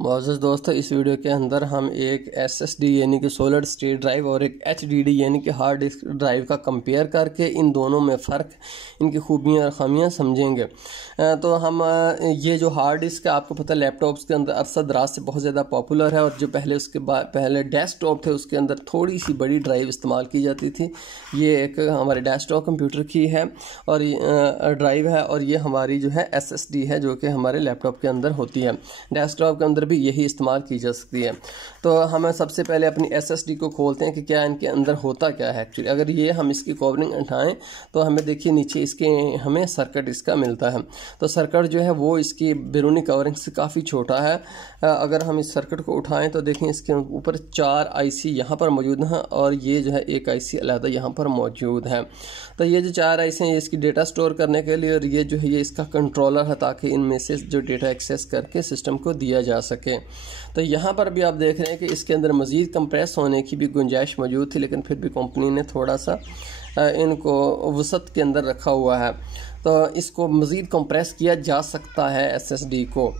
मोअज़्ज़ज़ दोस्तों, इस वीडियो के अंदर हम एक SSD यानी कि सॉलिड स्टेट ड्राइव और एक HDD यानी कि हार्ड डिस्क ड्राइव का कंपेयर करके इन दोनों में फ़र्क, इनकी खूबियाँ और ख़ामियाँ समझेंगे। तो हम ये जो हार्ड डिस्क है, आपको पता है लैपटॉप्स के अंदर अरसा दराज से बहुत ज़्यादा पॉपुलर है। और जो पहले डेस्कटॉप थे उसके अंदर थोड़ी सी बड़ी ड्राइव इस्तेमाल की जाती थी। ये एक हमारे डेस्कटॉप कंप्यूटर की है और ड्राइव है, और ये हमारी जो है SSD है जो कि हमारे लैपटॉप के अंदर होती है। डेस्कटॉप के अंदर भी यही इस्तेमाल की जा सकती है। तो हमें सबसे पहले अपनी SSD को खोलते हैं कि क्या इनके अंदर होता क्या है एक्चुअली। अगर ये हम इसकी कवरिंग उठाएं तो हमें देखिए नीचे इसके हमें सर्किट इसका मिलता है। तो सर्किट जो है वो इसकी बैरूनी कवरिंग से काफ़ी छोटा है। अगर हम इस सर्किट को उठाएं तो देखें इसके ऊपर 4 IC यहाँ पर मौजूद हैं और ये जो है एक IC अलग यहाँ पर मौजूद है। तो ये जो 4 IC हैं ये इसकी डेटा स्टोर करने के लिए, और ये जो है ये इसका कंट्रोलर है ताकि इनमें से जो डेटा एक्सेस करके सिस्टम को दिया जा सके। तो यहाँ पर भी आप देख रहे हैं कि इसके अंदर मज़ीद कंप्रेस होने की भी गुंजाइश मौजूद थी, लेकिन फिर भी कंपनी ने थोड़ा सा इनको वसत के अंदर रखा हुआ है। तो इसको मज़ीद कंप्रेस किया जा सकता है SSD को।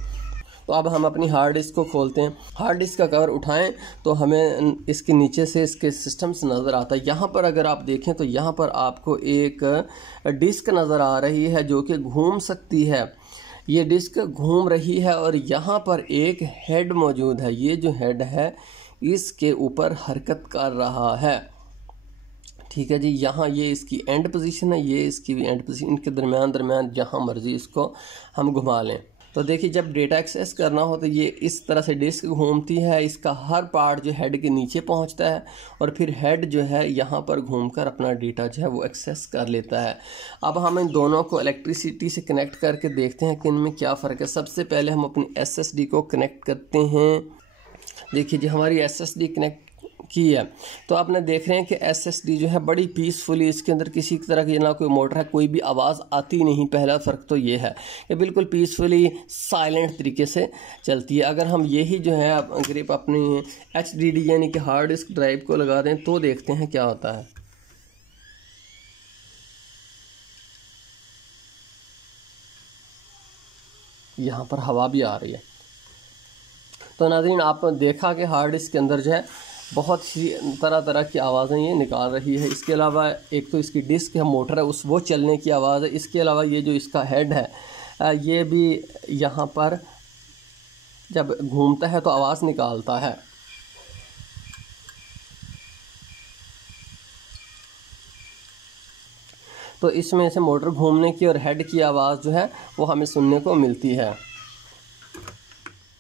तो अब हम अपनी हार्ड डिस्क को खोलते हैं। हार्ड डिस्क का कवर उठाएं तो हमें इसके नीचे से इसके सिस्टम्स नज़र आता है। यहाँ पर अगर आप देखें तो यहाँ पर आपको एक डिस्क नज़र आ रही है जो कि घूम सकती है। ये डिस्क घूम रही है और यहाँ पर एक हेड मौजूद है। ये जो हेड है इसके ऊपर हरकत कर रहा है। ठीक है जी, यहाँ ये इसकी एंड पोजीशन है, ये इसकी भी एंड पोजीशन, इनके दरमियान जहाँ मर्जी इसको हम घुमा लें। तो देखिए जब डेटा एक्सेस करना हो तो ये इस तरह से डिस्क घूमती है, इसका हर पार्ट जो हेड के नीचे पहुंचता है और फिर हेड जो है यहाँ पर घूमकर अपना डेटा जो है वो एक्सेस कर लेता है। अब हम इन दोनों को इलेक्ट्रिसिटी से कनेक्ट करके देखते हैं कि इनमें क्या फ़र्क है। सबसे पहले हम अपनी SSD को कनेक्ट करते हैं। देखिए जी हमारी SSD कनेक्ट की है तो आपने देख रहे हैं कि SSD जो है बड़ी पीसफुली, इसके अंदर किसी तरह की ना कोई मोटर है, कोई भी आवाज़ आती नहीं। पहला फ़र्क तो ये है कि बिल्कुल पीसफुली साइलेंट तरीके से चलती है। अगर हम यही जो है ग्रिप अपनी HDD यानी कि हार्ड डिस्क ड्राइव को लगा दें तो देखते हैं क्या होता है। यहाँ पर हवा भी आ रही है। तो नाज़रीन आपने देखा कि हार्ड डिस्क के अंदर जो है बहुत सी तरह तरह की आवाज़ें ये निकाल रही है। इसके अलावा एक तो इसकी डिस्क है, मोटर है, वो चलने की आवाज़ है। इसके अलावा ये जो इसका हेड है ये भी यहाँ पर जब घूमता है तो आवाज़ निकालता है। तो इसमें से मोटर घूमने की और हेड की आवाज़ जो है वो हमें सुनने को मिलती है।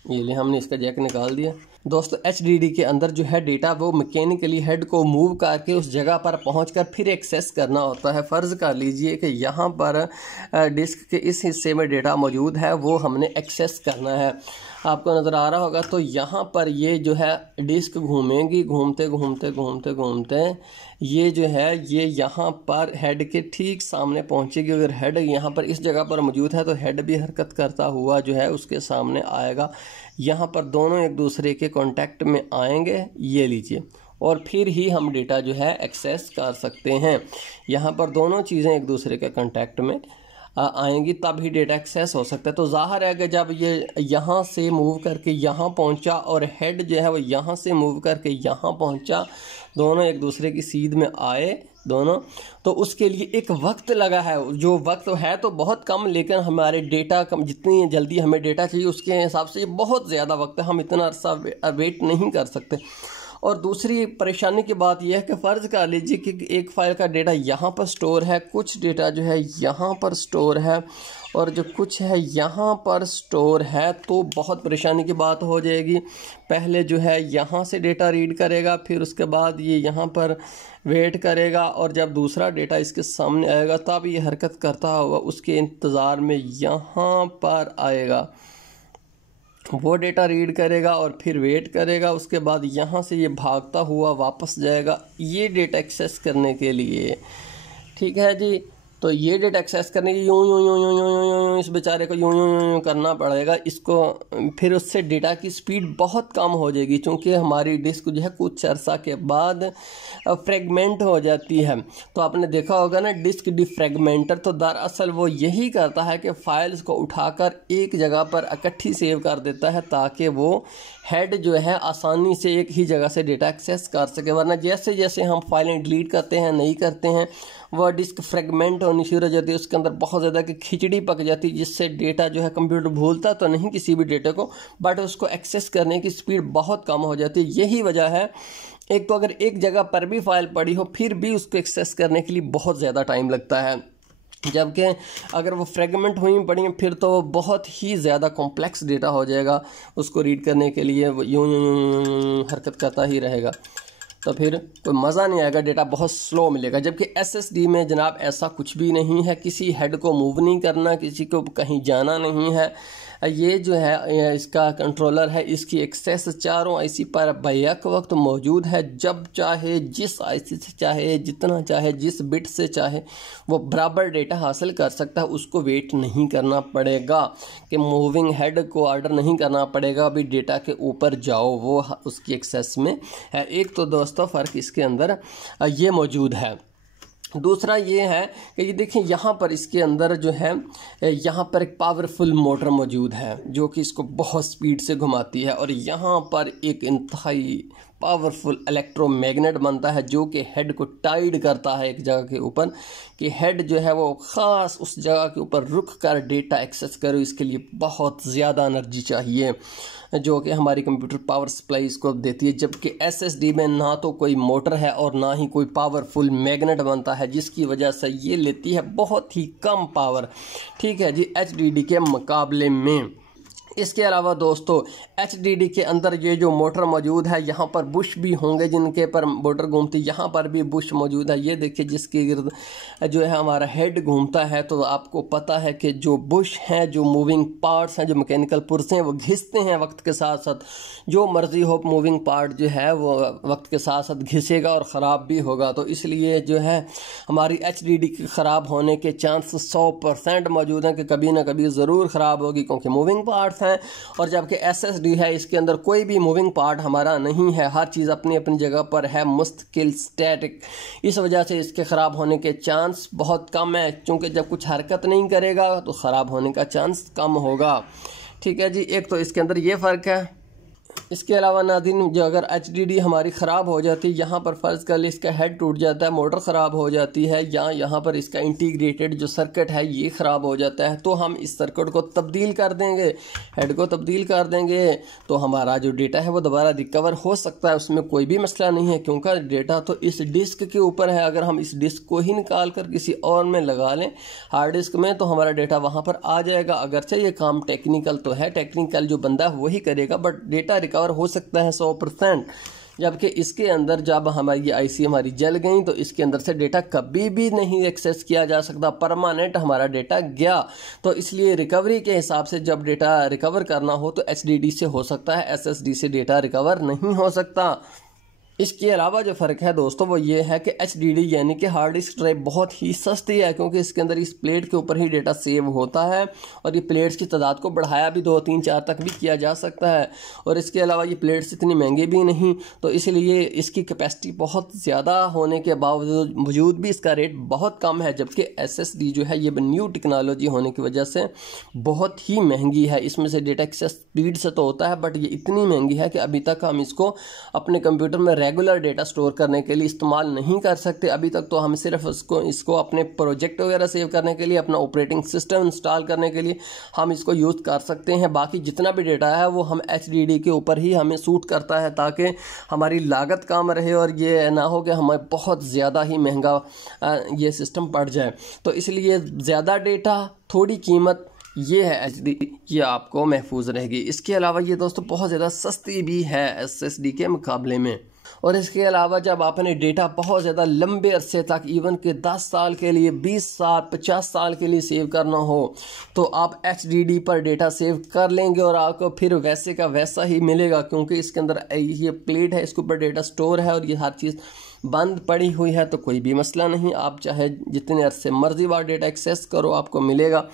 ये लिए हमने इसका जैक निकाल दिया। दोस्तों HDD के अंदर जो है डेटा वो मैकेनिकली हेड को मूव करके उस जगह पर पहुंचकर फिर एक्सेस करना होता है। फ़र्ज़ कर लीजिए कि यहाँ पर डिस्क के इस हिस्से में डेटा मौजूद है, वो हमने एक्सेस करना है। आपको नज़र आ रहा होगा तो यहाँ पर ये जो है डिस्क घूमेगी, घूमते घूमते घूमते घूमते ये जो है ये यहाँ पर हेड के ठीक सामने पहुँचेगी। अगर हेड यहाँ पर इस जगह पर मौजूद है तो हेड भी हरकत करता हुआ जो है उसके सामने आएगा। यहाँ पर दोनों एक दूसरे के कांटेक्ट में आएंगे, ये लीजिए, और फिर ही हम डेटा जो है एक्सेस कर सकते हैं। यहाँ पर दोनों चीज़ें एक दूसरे के कांटेक्ट में आएंगी तब ही डेटा एक्सेस हो सकता है। तो ज़ाहिर है कि जब ये यहाँ से मूव करके यहाँ पहुँचा और हेड जो है वो यहाँ से मूव करके यहाँ पहुँचा, दोनों एक दूसरे की सीध में आए दोनों, तो उसके लिए एक वक्त लगा है। जो वक्त है तो बहुत कम, लेकिन हमारे डेटा कम, जितनी जल्दी हमें डेटा चाहिए उसके हिसाब से ये बहुत ज़्यादा वक्त है, हम इतना अरसा वेट नहीं कर सकते। और दूसरी परेशानी की बात यह है कि फ़र्ज़ कर लीजिए कि एक फ़ाइल का डेटा यहाँ पर स्टोर है, कुछ डेटा जो है यहाँ पर स्टोर है और जो कुछ है यहाँ पर स्टोर है, तो बहुत परेशानी की बात हो जाएगी। पहले जो है यहाँ से डेटा रीड करेगा, फिर उसके बाद ये यहाँ पर वेट करेगा, और जब दूसरा डेटा इसके सामने आएगा तब ये हरकत करता हुआ उसके इंतज़ार में यहाँ पर आएगा, वो डेटा रीड करेगा और फिर वेट करेगा। उसके बाद यहाँ से ये भागता हुआ वापस जाएगा ये डेटा एक्सेस करने के लिए। ठीक है जी, तो ये डेटा एक्सेस करने की यूं यूं यूं यूं यूं यूं यूं यूं इस बेचारे को यूं यूं यूं यूं करना पड़ेगा इसको। फिर उससे डेटा की स्पीड बहुत कम हो जाएगी, क्योंकि हमारी डिस्क जो है कुछ अर्सा के बाद फ्रेगमेंट हो जाती है। तो आपने देखा होगा ना डिस्क डिफ्रेगमेंटर, तो दरअसल वो यही करता है कि फाइल्स को उठाकर एक जगह पर इकट्ठी सेव कर देता है, ताकि वो हेड जो है आसानी से एक ही जगह से डेटा एक्सेस कर सके। वरना जैसे जैसे हम फाइलें डिलीट करते हैं, नहीं करते हैं, वह डिस्क फ्रेगमेंट होनी शुरू हो जाती है, उसके अंदर बहुत ज़्यादा की खिचड़ी पक जाती है, जिससे डेटा जो है कंप्यूटर भूलता तो नहीं किसी भी डेटा को, बट उसको एक्सेस करने की स्पीड बहुत कम हो जाती है। यही वजह है, एक तो अगर एक जगह पर भी फाइल पड़ी हो फिर भी उसको एक्सेस करने के लिए बहुत ज़्यादा टाइम लगता है, जबकि अगर वो फ्रेगमेंट हुई पड़ी फिर तो बहुत ही ज़्यादा कॉम्प्लेक्स डेटा हो जाएगा, उसको रीड करने के लिए वो यूं यूं यूं हरकत करता ही रहेगा, तो फिर कोई मज़ा नहीं आएगा, डेटा बहुत स्लो मिलेगा। जबकि एसएसडी में जनाब ऐसा कुछ भी नहीं है, किसी हेड को मूव नहीं करना, किसी को कहीं जाना नहीं है। ये जो है इसका कंट्रोलर है, इसकी एक्सेस चारों आईसी पर बैक वक्त मौजूद है। जब चाहे जिस आईसी से चाहे, जितना चाहे, जिस बिट से चाहे वो बराबर डेटा हासिल कर सकता है। उसको वेट नहीं करना पड़ेगा कि मूविंग हेड को ऑर्डर नहीं करना पड़ेगा अभी डेटा के ऊपर जाओ, वो उसकी एक्सेस में है। एक तो दोस्तों फ़र्क इसके अंदर ये मौजूद है। दूसरा ये है कि ये देखें यहाँ पर इसके अंदर जो है यहाँ पर एक पावरफुल मोटर मौजूद है जो कि इसको बहुत स्पीड से घुमाती है, और यहाँ पर एक इंतहाई पावरफुल इलेक्ट्रोमैग्नेट बनता है जो कि हेड को टाइड करता है एक जगह के ऊपर, कि हेड जो है वो ख़ास उस जगह के ऊपर रुक कर डेटा एक्सेस करो। इसके लिए बहुत ज़्यादा एनर्जी चाहिए जो कि हमारी कंप्यूटर पावर सप्लाई इसको देती है। जबकि एसएसडी में ना तो कोई मोटर है और ना ही कोई पावरफुल मैग्नेट बनता है, जिसकी वजह से ये लेती है बहुत ही कम पावर, ठीक है जी, एचडीडी के मुकाबले में। इसके अलावा दोस्तों एचडीडी के अंदर ये जो मोटर मौजूद है, यहाँ पर बुश भी होंगे जिनके पर मोटर घूमती, यहाँ पर भी बुश मौजूद है। ये देखिए जिसके गिर्द जो है हमारा हेड घूमता है, तो आपको पता है कि जो बुश हैं, जो मूविंग पार्ट्स हैं, जो मैकेनिकल पुर्जे हैं, वो घिसते हैं वक्त के साथ साथ। जो मर्जी हो मूविंग पार्ट जो है वो वक्त के साथ साथ घिसेगा और ख़राब भी होगा। तो इसलिए जो है हमारी एचडीडी के ख़राब होने के चांस 100% मौजूद हैं कि कभी ना कभी ज़रूर ख़राब होगी, क्योंकि मूविंग पार्ट्स हैं। और जबकि एसएसडी है, इसके अंदर कोई भी मूविंग पार्ट हमारा नहीं है, हर चीज़ अपनी अपनी जगह पर है, मुस्तकिल स्टैटिक। इस वजह से इसके ख़राब होने के चांस बहुत कम है, क्योंकि जब कुछ हरकत नहीं करेगा तो ख़राब होने का चांस कम होगा, ठीक है जी। एक तो इसके अंदर ये फ़र्क है। इसके अलावा नाज़रीन जो अगर एचडीडी हमारी ख़राब हो जाती है, यहाँ पर फ़र्ज़ कर ले इसका हेड टूट जाता है, मोटर ख़राब हो जाती है, या यहाँ पर इसका इंटीग्रेटेड जो सर्किट है ये ख़राब हो जाता है, तो हम इस सर्किट को तब्दील कर देंगे, हेड को तब्दील कर देंगे, तो हमारा जो डेटा है वो दोबारा रिकवर हो सकता है, उसमें कोई भी मसला नहीं है, क्योंकि डेटा तो इस डिस्क के ऊपर है। अगर हम इस डिस्क को ही निकाल कर किसी और में लगा लें हार्ड डिस्क में, तो हमारा डेटा वहाँ पर आ जाएगा। अगरचे ये काम टेक्निकल तो है, टेक्निकल जो बंदा है वही करेगा, बट डेटा रिकवर हो सकता है 100%। जबकि इसके अंदर जब हमारी आईसी हमारी जल गई तो इसके अंदर से डेटा कभी भी नहीं एक्सेस किया जा सकता, परमानेंट हमारा डेटा गया। तो इसलिए रिकवरी के हिसाब से जब डेटा रिकवर करना हो तो एचडीडी से हो सकता है, एसएसडी से डेटा रिकवर नहीं हो सकता। इसके अलावा जो फ़र्क है दोस्तों वो ये है कि एचडीडी यानी कि हार्ड डिस्क ड्राइव बहुत ही सस्ती है, क्योंकि इसके अंदर इस प्लेट के ऊपर ही डेटा सेव होता है, और ये प्लेट्स की तादाद को बढ़ाया भी 2, 3, 4 तक भी किया जा सकता है। और इसके अलावा ये प्लेट्स इतनी महंगे भी नहीं, तो इसलिए इसकी कैपेसिटी बहुत ज़्यादा होने के बावजूद भी इसका रेट बहुत कम है। जबकि एसएसडी जो है ये न्यू टेक्नोलॉजी होने की वजह से बहुत ही महंगी है। इसमें से डेटा एक्सेस स्पीड से तो होता है, बट ये इतनी महंगी है कि अभी तक हम इसको अपने कंप्यूटर में रेगुलर डेटा स्टोर करने के लिए इस्तेमाल नहीं कर सकते। अभी तक तो हम सिर्फ इसको अपने प्रोजेक्ट वगैरह सेव करने के लिए, अपना ऑपरेटिंग सिस्टम इंस्टॉल करने के लिए हम इसको यूज़ कर सकते हैं। बाकी जितना भी डेटा है वो हम एचडीडी के ऊपर ही हमें सूट करता है, ताकि हमारी लागत कम रहे और ये ना हो कि हमें बहुत ज़्यादा ही महंगा ये सिस्टम पड़ जाए। तो इसलिए ज़्यादा डेटा थोड़ी कीमत, ये है एचडीडी, ये आपको महफूज रहेगी। इसके अलावा ये दोस्तों बहुत ज़्यादा सस्ती भी है एसएसडी के मुकाबले में। और इसके अलावा जब आपने डेटा बहुत ज़्यादा लंबे अरसे तक इवन के 10 साल के लिए, 20 साल, 50 साल के लिए सेव करना हो तो आप HDD पर डेटा सेव कर लेंगे और आपको फिर वैसे का वैसा ही मिलेगा, क्योंकि इसके अंदर ये प्लेट है, इसके ऊपर डेटा स्टोर है और ये हर चीज़ बंद पड़ी हुई है, तो कोई भी मसला नहीं। आप चाहे जितने अरसे मर्जी बार डेटा एक्सेस करो आपको मिलेगा।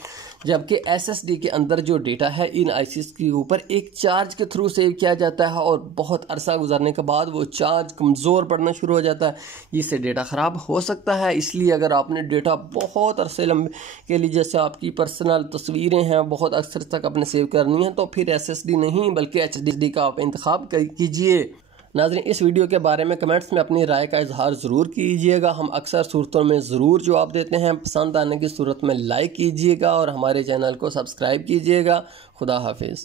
जबकि SSD के अंदर जो डेटा है इन ICs के ऊपर एक चार्ज के थ्रू सेव किया जाता है और बहुत अरसा गुजरने के बाद वो चार्ज कमज़ोर पड़ना शुरू हो जाता है, इससे डेटा ख़राब हो सकता है। इसलिए अगर आपने डेटा बहुत अरसे लंबे के लिए, जैसे आपकी पर्सनल तस्वीरें हैं, बहुत अरसे तक अपने सेव करनी है, तो फिर SSD नहीं बल्कि HDD का आप इंतखाब कीजिए। नाज़रीन, इस वीडियो के बारे में कमेंट्स में अपनी राय का इजहार ज़रूर कीजिएगा। हम अक्सर सूरतों में ज़रूर जवाब देते हैं। पसंद आने की सूरत में लाइक कीजिएगा और हमारे चैनल को सब्सक्राइब कीजिएगा। खुदा हाफिज़।